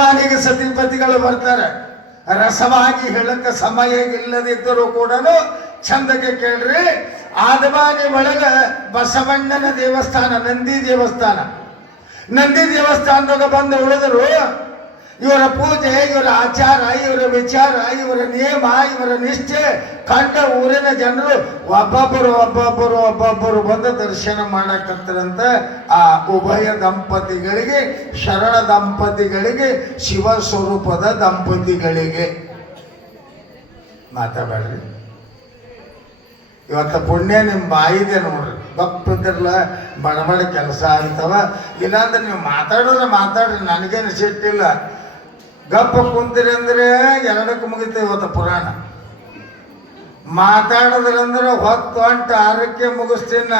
ಮನೆಗೆ ಸತಿಪತಿಗಳು ಬರ್ತಾರೆ. ರಸವಾಗಿ ಹೇಳಕ್ಕ ಸಮಯ ಇಲ್ಲದಿದ್ದರೂ ಕೂಡ ಚಂದಕ್ಕೆ ಕೇಳ್ರಿ. ಆದಮಾನಿ ಒಳಗ ಬಸವಣ್ಣನ ದೇವಸ್ಥಾನ, ನಂದಿ ದೇವಸ್ಥಾನದಾಗ ಬಂದು ಉಳಿದರು. ಇವರ ಪೂಜೆ, ಇವರ ಆಚಾರ, ಇವರ ವಿಚಾರ, ಇವರ ನಿಯಮ, ಇವರ ನಿಷ್ಠೆ ಕಂಡ ಊರಿನ ಜನರು ಒಬ್ಬೊಬ್ಬರು ಬಂದು ದರ್ಶನ ಮಾಡಕತ್ತರಂತ. ಆ ಉಭಯ ದಂಪತಿಗಳಿಗೆ, ಶರಣ ದಂಪತಿಗಳಿಗೆ, ಶಿವ ಸ್ವರೂಪದ ದಂಪತಿಗಳಿಗೆ ಮಾತಾಡ್ರಿ. ಇವತ್ತು ಪುಣ್ಯ ನಿಮ್ಮ ಬಾಯಿದೆ ನೋಡ್ರಿ. ಬಪ್ಪಿದ್ರಲ್ಲ ಬಡಬಡ ಕೆಲಸ ಆಗ್ತವ. ಇಲ್ಲಾಂದ್ರೆ ನೀವು ಮಾತಾಡ್ರಿ, ನನಗೇನು ಸಿಟ್ಟಿಲ್ಲ. ಗಪ್ಪ ಕುಂತೀರಿ ಅಂದ್ರೆ ಎರಡಕ್ಕೆ ಮುಗಿತೇವೆ. ಇವತ್ತು ಪುರಾಣ ಮಾತಾಡಿದ್ರಂದ್ರೆ ಹೊತ್ತು ಅಂಟು 6ಕ್ಕೆ ಮುಗಿಸ್ತೀನ.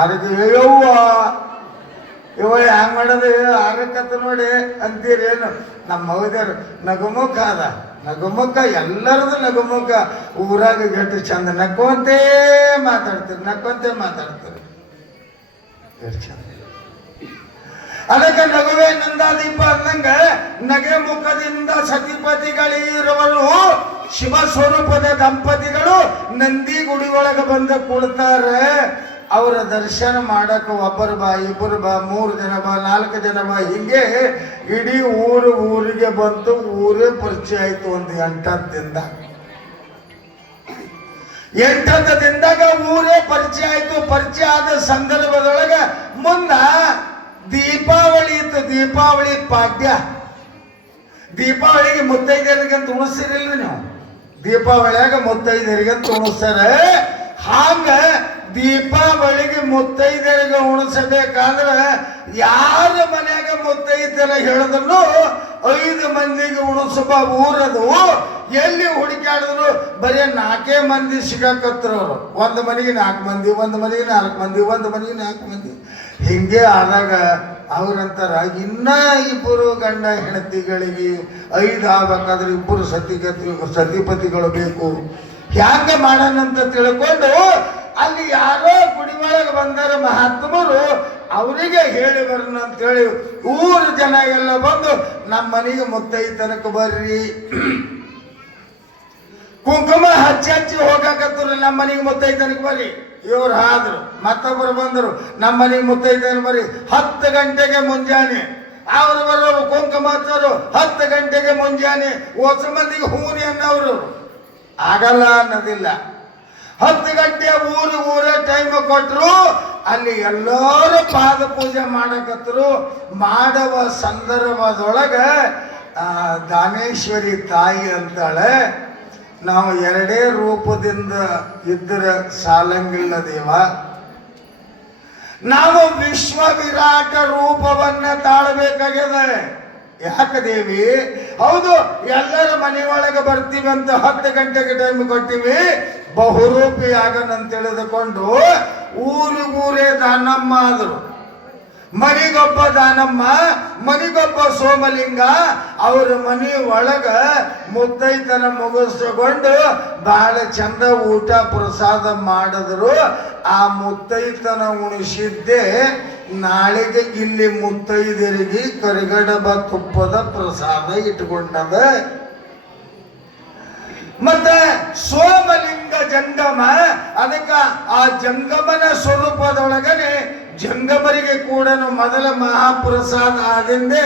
6ಕ್ಕೆ ಇವ ಹ್ಯಾಂಗ ಮಾಡೋದು 6ಕ್ಕತ್ತ ನೋಡಿ ಅಂತೀರೇನು? ನಮ್ಮ ಮಗದೇರು ನಗುಮುಖ ಅದ, ನಗುಮುಖ ಎಲ್ಲರದು ನಗುಮುಖ. ಊರಾಗ ಗಟ್ಟಿ ಚಂದ ನಕ್ಕೊಂತೇ ಮಾತಾಡ್ತೀರಿ ಎಷ್ಟು ಚಂದ. ಅದಕ್ಕೆ ನಗುವೆ ನಂದಾದೀಪ ಅಂದಂಗ ನಗೆ ಮುಖದಿಂದ ಸತಿಪತಿಗಳಿರುವರು ಶಿವ ಸ್ವರೂಪದ ದಂಪತಿಗಳು ನಂದಿ ಗುಡಿ ಒಳಗೆ ಬಂದು ಕುಳ್ತಾರೆ. ಅವರ ದರ್ಶನ ಮಾಡಕ್ಕೆ ಒಬ್ಬರು ಬಾ, ಇಬ್ಬರು ಬಾ, 3 ಜನ ಬಾ, 4 ಜನ ಬಾ, ಹಿಂಗೆ ಇಡೀ ಊರಿಗೆ ಬಂತು. ಊರೇ ಪರಿಚಯ ಆಯ್ತು. ಒಂದು 8 ದಿನದಾಗ ಊರೇ ಪರಿಚಯ ಆಯ್ತು. ಪರಿಚಯ ಆದ ಸಂದರ್ಭದೊಳಗೆ ಮುನ್ನ ದೀಪಾವಳಿ ಇತ್ತು. ದೀಪಾವಳಿ ಪಾಡ್ಯ. ದೀಪಾವಳಿಗೆ ಮುತ್ತೈದರಿಗಂತ ಉಣಿಸಿರಿಲ್ರಿ ನೀವು? ದೀಪಾವಳಿಯಾಗ ಮುತ್ತೈದರಿಗಂತ ಉಣಿಸ್ತಾರೆ. ಹಾಗ ದೀಪಾವಳಿಗೆ ಮುತ್ತೈದರಿಗೆ ಉಣಿಸಬೇಕಾದ್ರೆ ಯಾರ ಮನೆಯಾಗ ಮುತ್ತೈದರ ಹೇಳಿದ್ರು 5 ಮಂದಿಗೆ ಉಣಿಸುವ ಊರದು. ಎಲ್ಲಿ ಹುಡುಕಾಡಿದ್ರು ಬರೀ 4 ಮಂದಿ ಸಿಗಾಕತ್ರು. ಅವರು ಒಂದು ಮನೆಗೆ 4 ಮಂದಿ, ಒಂದು ಮನೆಗೆ 4 ಮಂದಿ, ಒಂದು ಮನೆಗೆ 4 ಮಂದಿ. ಹಿಂಗೆ ಆದಾಗ ಅವ್ರಂತಾರ, ಇನ್ನ 2 ಗಂಡ ಹೆಂಡತಿಗಳಿಗೆ 5 ಆಗ್ಬೇಕಾದ್ರೆ 2 ಸತಿಪತಿಗಳು ಬೇಕು. ಹ್ಯಾಂಗ ಮಾಡೋಣಂತ ತಿಳ್ಕೊಂಡು ಅಲ್ಲಿ ಯಾರೋ ಗುಡಿ ಒಳಗೆ ಬಂದಾರ ಮಹಾತ್ಮರು. ಅವರಿಗೆ ಹೇಳಿ ಬರೋಣ ಅಂತೇಳಿ ಊರು ಜನ ಎಲ್ಲ ಬಂದು ನಮ್ಮ ಮನೆಗೆ ಮುತ್ತೈತನಕ್ಕೆ ಬರ್ರಿ, ಕುಂಕುಮ ಹಚ್ಚಿ ಹೋಗಾಕತ್ತರು. ನಮ್ಮ ಮನೆಗೆ ಮುತ್ತೈತನಕ್ಕೆ ಬರ್ರಿ. ಇವ್ರು ಆದ್ರು. ಮತ್ತೊಬ್ಬರು ಬಂದರು, ನಮ್ಮ ಮನೆಗೆ ಮುತ್ತೈತನ ಬರ್ರಿ. 10 ಗಂಟೆಗೆ ಮುಂಜಾನೆ ಅವ್ರು ಬರೋರು. ಕುಂಕುಮ ಹಚ್ಚೋರು 10 ಗಂಟೆಗೆ ಮುಂಜಾನೆ. ಹೊಸ ಮಂದಿಗೆ ಹೂನಿ ಅನ್ನೋರು ಆಗಲ್ಲ ಅನ್ನೋದಿಲ್ಲ. 10 ಗಂಟೆ ಊರೇ ಟೈಮ್ ಕೊಟ್ಟರು. ಅಲ್ಲಿ ಎಲ್ಲರೂ ಪಾದ ಪೂಜೆ ಮಾಡಕತ್ತರು. ಮಾಡುವ ಸಂದರ್ಭದೊಳಗೆ ದಾನೇಶ್ವರಿ ತಾಯಿ ಅಂತಾಳೆ, ನಾವು 2 ರೂಪದಿಂದ ಇದ್ದರೆ ಸಾಲಂಗಿಲ್ಲ ದೇವ. ನಾವು ವಿಶ್ವ ವಿರಾಟ ರೂಪವನ್ನ ತಾಳಬೇಕಾಗಿದೆ. ಯಾಕೆ ದೇವಿ? ಹೌದು, ಎಲ್ಲರ ಮನೆಯೊಳಗೆ ಬರ್ತೀವಿ ಅಂತ 10 ಗಂಟೆಗೆ ಟೈಮ್ ಕೊಟ್ಟಿವಿ. ಬಹುರೂಪಿ ಆಗನಂತ ತಿಳಿದುಕೊಂಡು ಊರಿಗೂರೇ ದಾನಮ್ಮ ಆದರು. ಮನಿಗೊಬ್ಬ ದಾನಮ್ಮ, ಮನಿಗೊಬ್ಬ ಸೋಮಲಿಂಗ. ಅವ್ರ ಮನೆ ಒಳಗ ಮುತ್ತೈತನ ಮುಗಿಸ್ಕೊಂಡು ಬಹಳ ಚಂದ ಊಟ ಪ್ರಸಾದ ಮಾಡಿದ್ರು. ಆ ಮುತ್ತೈತನ ಉಣಿಸಿದ್ದೆ ನಾಳೆಗೆ ಇಲ್ಲಿ ಮುತ್ತೈದರಿಗೆ ಕರಿಗಡಬ ತುಪ್ಪದ ಪ್ರಸಾದ ಇಟ್ಕೊಂಡದ. ಮತ್ತೆ ಸೋಮಲಿಂಗ ಜಂಗಮ, ಅದಕ್ಕೆ ಆ ಜಂಗಮನ ಸ್ವರೂಪದೊಳಗನೆ ಜಂಗಮರಿಗೆ ಕೂಡ ಮೊದಲ ಮಹಾಪ್ರಸಾದ ಆದಿಂದೆ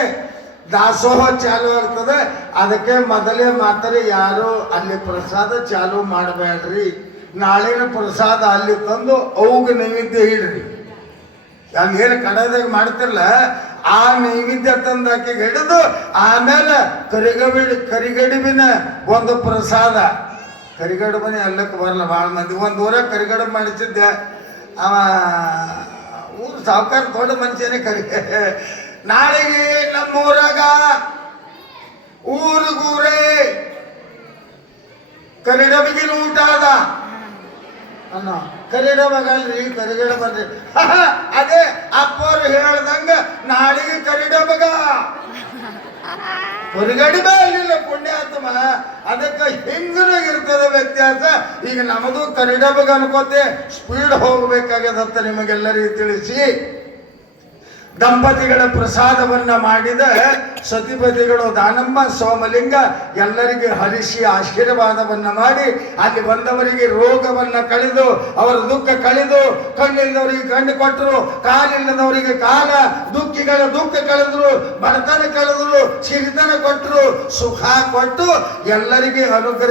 ದಾಸೋಹ ಚಾಲು ಆಗ್ತದೆ. ಅದಕ್ಕೆ ಮೊದಲೇ ಮಾತ್ರ ಯಾರು ಅಲ್ಲಿ ಪ್ರಸಾದ ಚಾಲು ಮಾಡಬೇಡ್ರಿ. ನಾಳಿನ ಪ್ರಸಾದ ಅಲ್ಲಿ ತಂದು ಅವುಗೆ ನೈವೇದ್ಯ ಇಡ್ರಿ. ಅಲ್ಲಿ ಏನು ಕಡದಾಗ ಮಾಡ್ತಿರಲ್ಲ ಆ ನೈವೇದ್ಯ ತಂದು ಆಕೆಗೆ ಹಿಡಿದು ಆಮೇಲೆ ಕರಿಗಡುಬಿನ ಒಂದು ಪ್ರಸಾದ. ಕರಿಗಡುಬನೇ ಅಲ್ಲಕ್ಕೆ ಬರಲ್ಲ ಭಾಳ ಮಂದಿ. ಒಂದು ಊರಾಗ ಕರಿಗಡುಬು ಮಾಡಿಸಿದ್ದೆ. ಅವ ಊರು ಸಾವುಕಾರ ದೊಡ್ಡ ಮನುಷ್ಯನೇ ನಾಳೆಗೆ ನಮ್ಮೂರಾಗ ಊರಿಗೂರೇ ಕರಿಡಬಿಗಿನ ಊಟ ಅದ ಅನ್ನೋ. ಕರಿಡಬಗಲ್ರಿ, ಕರಿಗಡಬಲ್ರಿ. ಅದೇ ಅಪ್ಪವ್ರು ಹೇಳ್ದಂಗ ನಾಳೆಗೆ ಕರಿಡಬಗ ಹೊರಗಡಿಬೆ ಅಲ್ಲಿಲ್ಲ ಪುಣ್ಯಾತ್ಮ. ಅದಕ್ಕೆ ಹಿಂಗನಾಗಿರ್ತದೆ ವ್ಯತ್ಯಾಸ. ಈಗ ನಮ್ಮದು ಕರಿಡಬಗ ಅನ್ಕೋತೆ ಸ್ಪೀಡ್ ಹೋಗ್ಬೇಕಾಗ್ಯದಂತ ನಿಮಗೆಲ್ಲರಿಗೂ ತಿಳಿಸಿ ದಂಪತಿಗಳ ಪ್ರಸಾದವನ್ನ ಮಾಡಿದ ಸತಿಪತಿಗಳು ದಾನಮ್ಮ ಸೋಮಲಿಂಗ ಎಲ್ಲರಿಗೆ ಹರಿಸಿ ಆಶೀರ್ವಾದವನ್ನ ಮಾಡಿ ಅಲ್ಲಿ ಬಂದವರಿಗೆ ರೋಗವನ್ನ ಕಳೆದು ಅವರ ದುಃಖ ಕಳೆದು ಕಣ್ಣಿಲ್ಲದವರಿಗೆ ಕಣ್ಣು ಕೊಟ್ಟರು, ಕಾಲಿಲ್ಲದವರಿಗೆ ಕಾಲ, ದುಃಖಿಗಳ ದುಃಖ ಕಳೆದ್ರು, ಬಡತನ ಕಳೆದ್ರು, ಸಿರಿತನ ಕೊಟ್ಟರು, ಸುಖ ಕೊಟ್ಟು ಎಲ್ಲರಿಗೆ ಅನುಗ್ರಹ